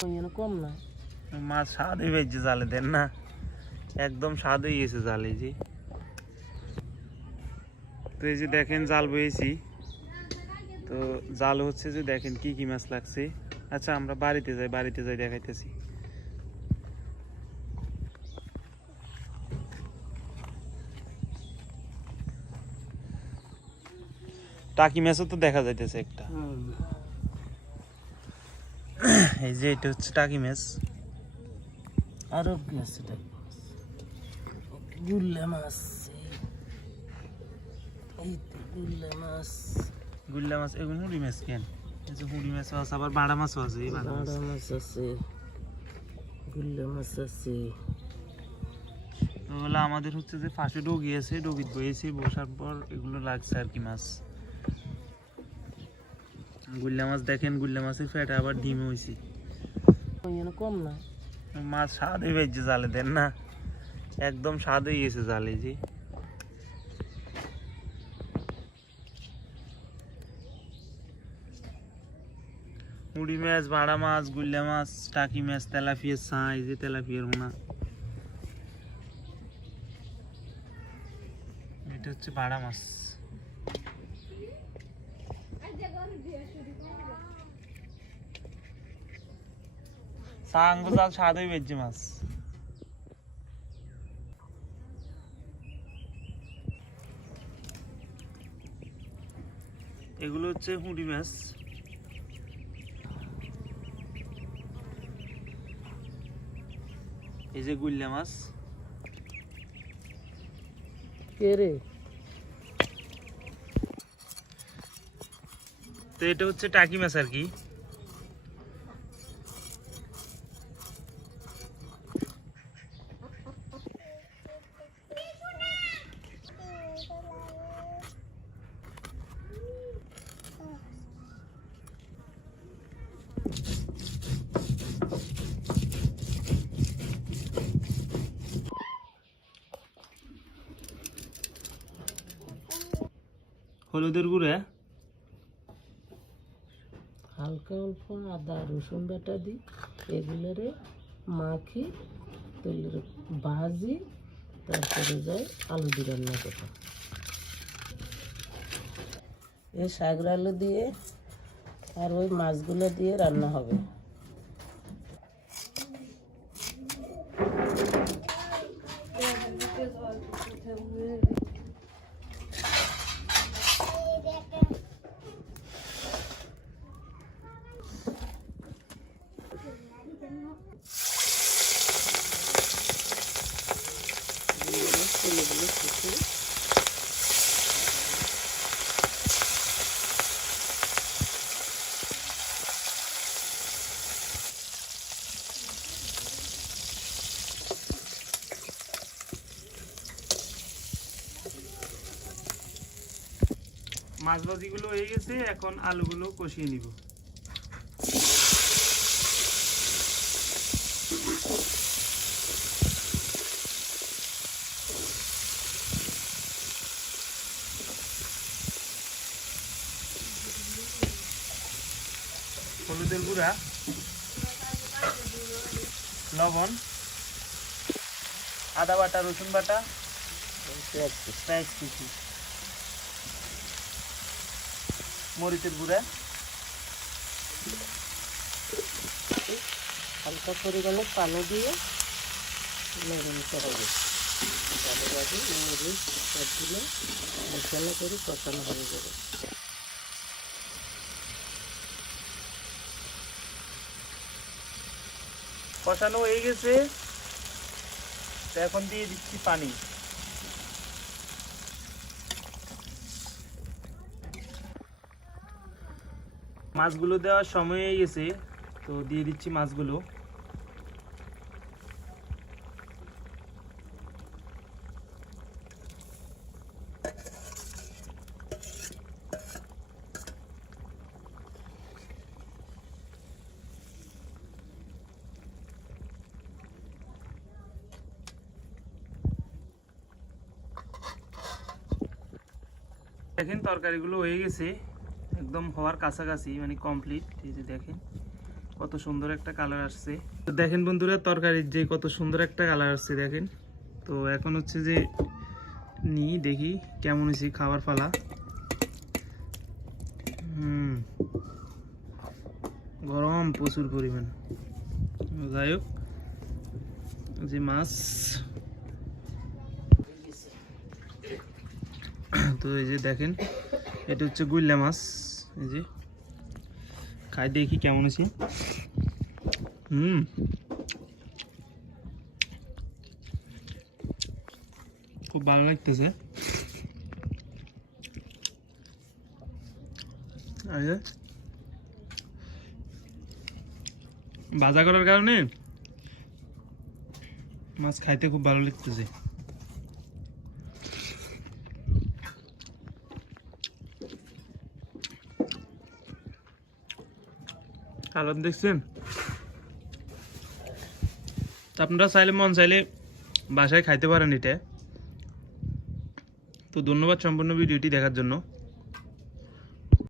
কম না মাছ স্বাদ হয়ে গেছে জালে দেন না, একদম স্বাদ হয়ে গেছে জালে জি। তো এই যে দেখেন জাল বয়েছি, তো জাল হচ্ছে যে দেখেন কি কি মাছ লাগছে। আচ্ছা আমরা বাড়িতে যাই দেখাইতেছি। টাকি মাছও তো দেখা যাইতেছে একটা, এই যে এটা হচ্ছে টাকি মাছ। আরো কি আছে গুল্লা মাছ, এই গুল্লা মাছ এগুলো হুড়ি মাছ কেন, এই যে হুড়ি মাছও আছে, আবার বাড়া মাছও আছে। এই বাড়া মাছ আছে, গুল্লা মাছ আছে। তো হলো আমাদের হচ্ছে যে ফাঁসে ডগি আছে, ডগিত বয়েছি, বসার পর এগুলো লাগছে আর কি মাছ। গুল্লা মাছ দেখেন, গুল্লা মাছের ফেটে আবার ডিম হয়েছে। কম না মাছ স্বাদ হয়ে গেছে জালে দেন না, একদম স্বাদ হয়ে গেছে জালে জি। মুড়ি মাছ, বাড়া মাছ, গুল্লা মাছ, টাকি মাছ, তেলাপিয়ার ছাই, যে তেলাপিয়ার মোনা, এটা হচ্ছে বাড়া মাছ। সাঙ্গ জাল স্বাদ হয়ে গেছে মাছ। এগুলো হচ্ছে হুঁড়ি মাছ। এই যে গুল্লা মাছ। কে রে? তো এটা হচ্ছে টাকি মাছ আর কি। হলুদের গুঁড়া, হালকা অল্প আদা রসুন বাটা দিই, এগুলোরে মাখি তেলের ভাজি, তারপরে যাই আলু দিয়ে রান্না করতে। এই শাকের আলু দিয়ে আর ওই মাছগুলো দিয়ে রান্না হবে। মাছ ভাজিগুলো হয়ে গেছে, এখন আলুগুলো কষিয়ে নিব। হলুদের গুঁড়া, লবণ, আদা বাটা, রসুন বাটা, পেঁয়াজ কুচি, মরিচের গুঁড়া, হালকা পরিমাণে পানি দিয়ে নেড়ে নিতে হবে। ভালোভাবে মরিচ সবগুলো মশলা করে কষানো হয়ে যাবে। কষানো হয়ে গেছে, তো এখন দিয়ে দিচ্ছি পানি। মাছগুলো দেওয়ার সময় হয়ে গেছে, তো দিয়ে দিচ্ছি মাছগুলো। দেখেন তরকারিগুলো হয়ে গেছে, একদম হওয়ার কাছাকাছি, মানে কমপ্লিট। এই যে দেখেন কত সুন্দর একটা কালার আসছে। তো দেখেন বন্ধুরা তরকারির যে কত সুন্দর একটা কালার আসছে দেখেন। তো এখন হচ্ছে যে দেখি কেমন হয়েছে, খাবার পালা। গরম প্রচুর পরিমাণ। যাই হোক, যে মাছ, তো এই যে দেখেন এটা হচ্ছে গুইল্লা মাছ। এই যে খাই দেখি কেমন আছে। খুব ভালো লাগতেছে। ভাজা করার কারণে মাছ খাইতে খুব ভালো লাগতেছে। কালার দেখছেন? আপনারা চাইলে মন চাইলে বাসায় খাইতে পারেন এটা। তো ধন্যবাদ সম্পূর্ণ ভিডিওটি দেখার জন্য।